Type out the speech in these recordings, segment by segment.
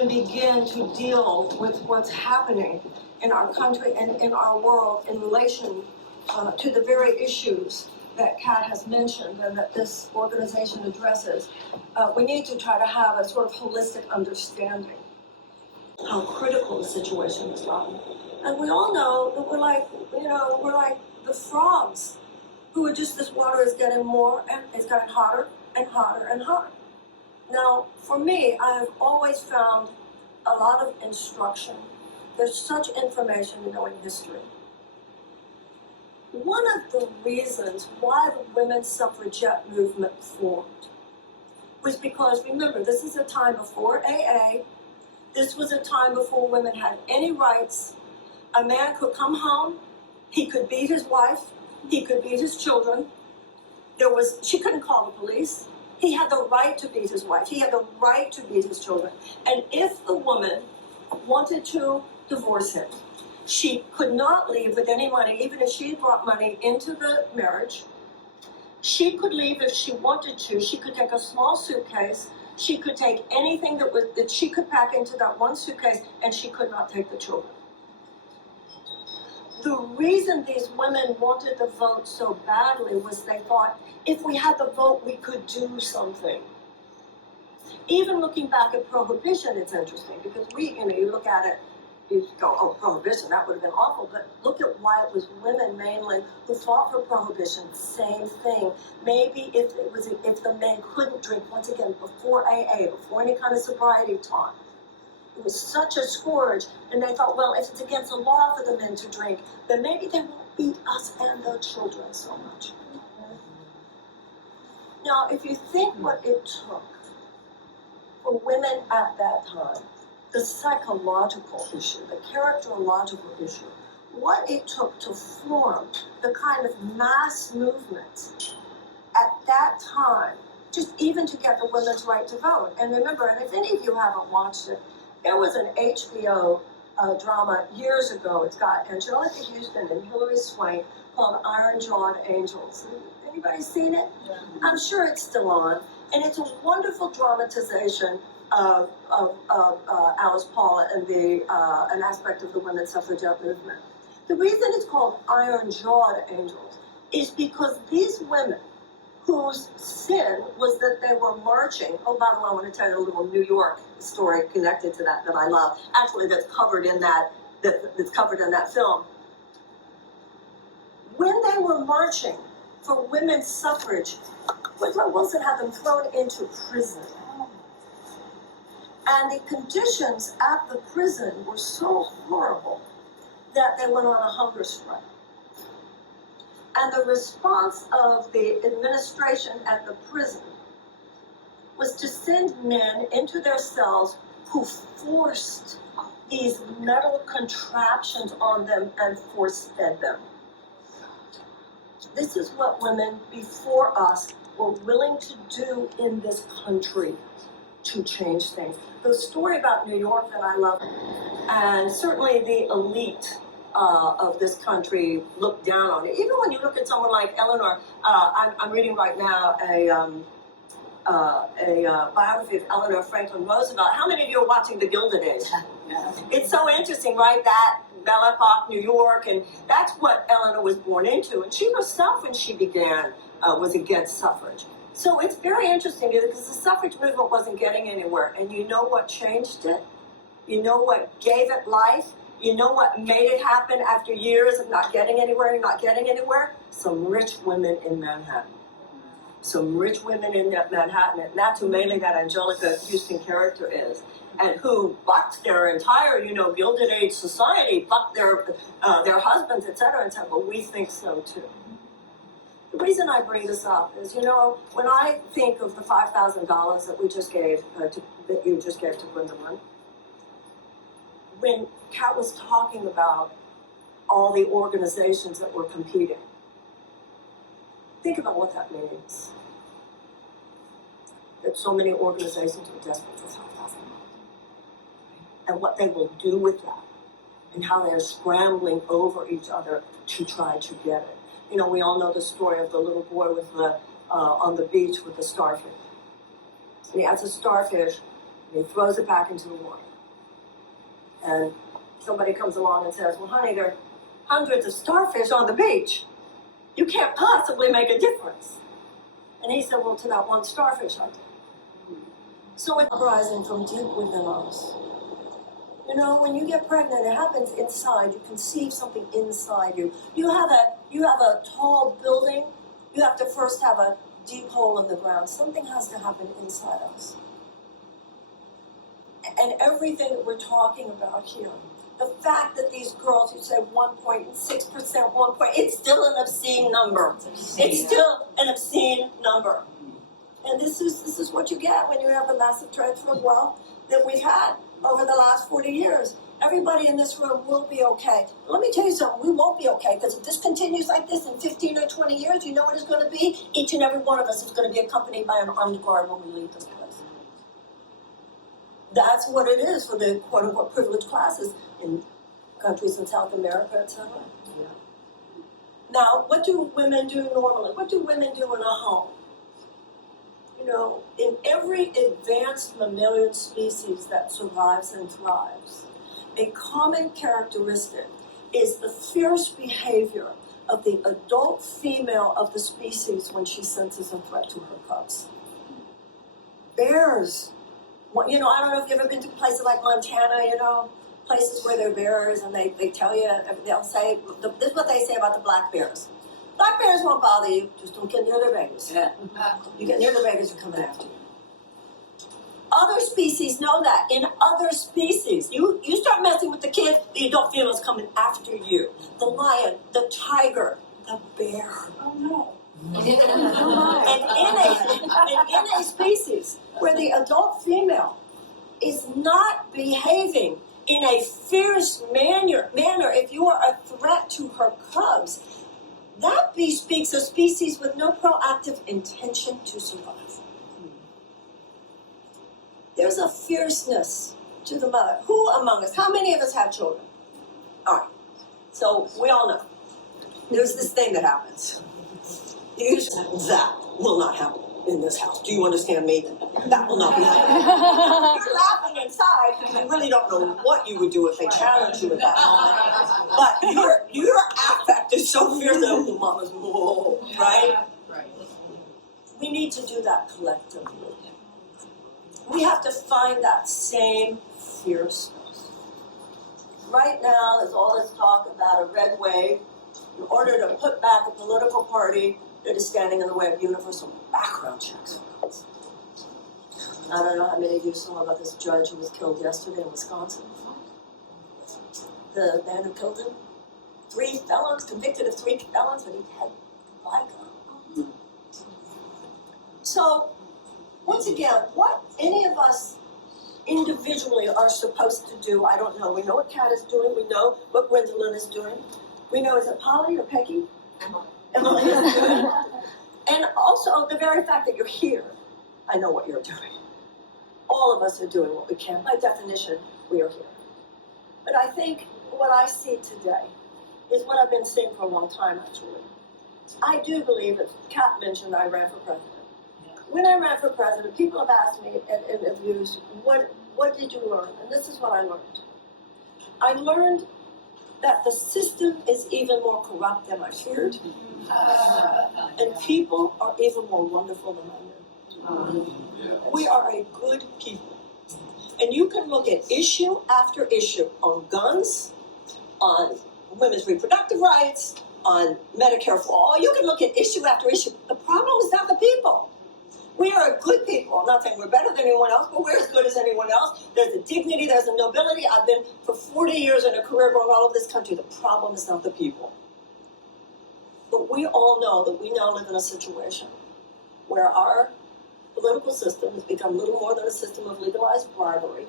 and begin to deal with what's happening in our country and in our world in relation to the very issues that Kat has mentioned and that this organization addresses, we need to try to have a sort of holistic understanding how critical the situation has gotten. And we all know that we're like the frogs who are just, this water is getting more and it's getting hotter and hotter and hotter. Now, for me, I have always found a lot of instruction. There's such information in knowing history. One of the reasons why the women's suffragette movement formed was because, remember, this is a time before AA. This was a time before women had any rights. A man could come home, he could beat his wife, he could beat his children. She couldn't call the police. He had the right to beat his wife. He had the right to beat his children. And if the woman wanted to divorce him, she could not leave with any money, even if she brought money into the marriage. She could leave if she wanted to. She could take a small suitcase. She could take anything that she could pack into that one suitcase, and she could not take the children. The reason these women wanted the vote so badly was they thought, if we had the vote, we could do something. Even looking back at Prohibition, it's interesting, because you look at it, you go, oh, Prohibition, that would have been awful, but look at why it was women mainly who fought for Prohibition. Same thing. Maybe if the men couldn't drink, once again, before AA, before any kind of sobriety talk, it was such a scourge, and they thought, well, if it's against the law for the men to drink, then maybe they won't beat us and their children so much. Now, if you think what it took for women at that time, the psychological issue, the characterological issue, what it took to form the kind of mass movement at that time, just even to get the women's right to vote. And remember, and if any of you haven't watched it, there was an HBO drama years ago. It's got Angelica Houston and Hilary Swank called Iron-Jawed Angels. Anybody seen it? Yeah. I'm sure it's still on. And it's a wonderful dramatization of Alice Paul and an aspect of the women's suffragette movement. The reason it's called Iron-Jawed Angels is because these women, whose sin was that they were marching. Oh, by the way, I want to tell you a little New York story connected to that I love. Actually, that's covered in that film. When they were marching for women's suffrage, Woodrow Wilson had them thrown into prison. And the conditions at the prison were so horrible that they went on a hunger strike. And the response of the administration at the prison was to send men into their cells who forced these metal contraptions on them and force-fed them. This is what women before us were willing to do in this country to change things. The story about New York that I love, and certainly the elite of this country look down on it. Even when you look at someone like Eleanor, I'm reading right now a biography of Eleanor Franklin Roosevelt. How many of you are watching The Gilded Age? Yeah. It's so interesting, right? That Belle Epoque, New York, and that's what Eleanor was born into. And she herself, when she began, was against suffrage. So it's very interesting because the suffrage movement wasn't getting anywhere. And you know what changed it? You know what gave it life? You know what made it happen after years of not getting anywhere and not getting anywhere? Some rich women in Manhattan. Some rich women in Manhattan, and that's who mainly that Angelica Houston character is, and who bucked their entire, Gilded Age society, bucked their husbands, etc., etc. But we think so too. The reason I bring this up is, when I think of the $5,000 that we just gave that you just gave to Gwendolyn, when Kat was talking about all the organizations that were competing, think about what that means. That so many organizations are desperate for $5,000. And what they will do with that. And how they are scrambling over each other to try to get it. We all know the story of the little boy with on the beach with the starfish. And he has a starfish, and he throws it back into the water. And somebody comes along and says, well, honey, there are hundreds of starfish on the beach. You can't possibly make a difference. And he said, well, to that one starfish I did. So it's uprising from deep within us. You know, when you get pregnant, it happens inside. You conceive something inside you. You have a tall building. You have to first have a deep hole in the ground. Something has to happen inside us. And everything that we're talking about here, the fact that these girls, you said 1.6%, it's still an obscene number. It's still an obscene number. And this is what you get when you have the massive transfer of wealth that we've had over the last 40 years. Everybody in this room will be okay. Let me tell you something, we won't be okay, because if this continues like this in 15 or 20 years, you know what it's going to be? Each and every one of us is going to be accompanied by an armed guard when we leave this place. That's what it is for the quote-unquote privileged classes in countries in South America, etc. Yeah. Now, what do women do normally? What do women do in a home? You know, in every advanced mammalian species that survives and thrives, a common characteristic is the fierce behavior of the adult female of the species when she senses a threat to her cubs. Bears, you know, I don't know if you've ever been to places like Montana, you know, places where there are bears, and they tell you, they'll say, this is what they say about the black bears. Black bears won't bother you, just don't get near their babies. Yeah. You get near their babies, they're coming after you. Other species know that. In other species, you start messing with the kids, the adult female's coming after you. The lion, the tiger, the bear. Oh no. And in a species where the adult female is not behaving in a fierce manner, if you are a threat to her cubs, that bespeaks a species with no proactive intention to survive. There's a fierceness to the mother. Who among us, how many of us have children? All right, so we all know. There's this thing that happens. That will not happen in this house. Do you understand me? That will not be happening. You're laughing inside because you really don't know what you would do if they challenged you at that moment. But your affect is so fierce that the mama's, whoa, right? We need to do that collectively. We have to find that same fierceness. Right now, there's all this talk about a red wave in order to put back a political party that is standing in the way of universal background checks. I don't know how many of you saw about this judge who was killed yesterday in Wisconsin. The man who killed him, 3 felons, convicted of 3 felons, but he had a gun. So, once again, what any of us individually are supposed to do, I don't know. We know what Kat is doing. We know what Gwendolyn is doing. We know, is it Polly or Peggy? Emily is doing. And also, the very fact that you're here, I know what you're doing. All of us are doing what we can. By definition, we are here. But I think what I see today is what I've been seeing for a long time, actually. I do believe, as Kat mentioned, I ran for president. When I ran for president, people have asked me at interviews, what did you learn? And this is what I learned. I learned that the system is even more corrupt than I feared. And people are even more wonderful than I knew. We are a good people. And you can look at issue after issue on guns, on women's reproductive rights, on Medicare for all. You can look at issue after issue. The problem is not the people. We are a good people. I'm not saying we're better than anyone else, but we're as good as anyone else. There's a dignity, there's a nobility. I've been for 40 years in a career going all over this country. The problem is not the people. But we all know that we now live in a situation where our political system has become little more than a system of legalized bribery.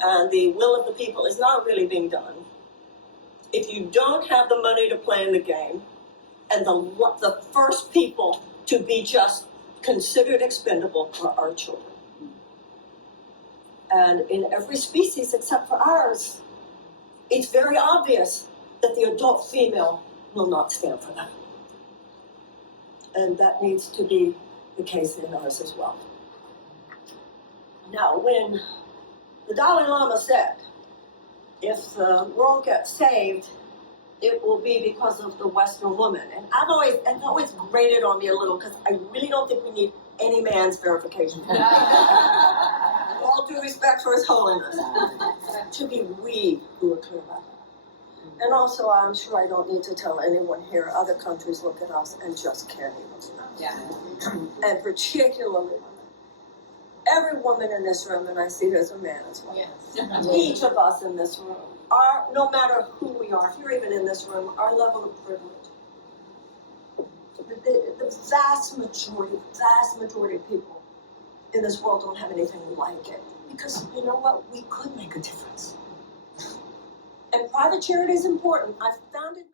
And the will of the people is not really being done. If you don't have the money to play in the game, and the first people to be just considered expendable are our children. And in every species except for ours, it's very obvious that the adult female will not stand for that. And that needs to be the case in ours as well. Now, when the Dalai Lama said if the world gets saved, it will be because of the Western woman. And it's always grated on me a little, because I really don't think we need any man's verification. With all due respect for His Holiness, to be we who are clear about that. And also, I'm sure I don't need to tell anyone here, other countries look at us and just can't even look at us. Yeah. And particularly women. Every woman in this room, and I see there's a man as well. Yes. Each of us in this room, no matter who we are, if you're even in this room, our level of privilege. The vast majority of people in this world don't have anything like it. Because you know what? We could make a difference. And private charity is important. I've found it.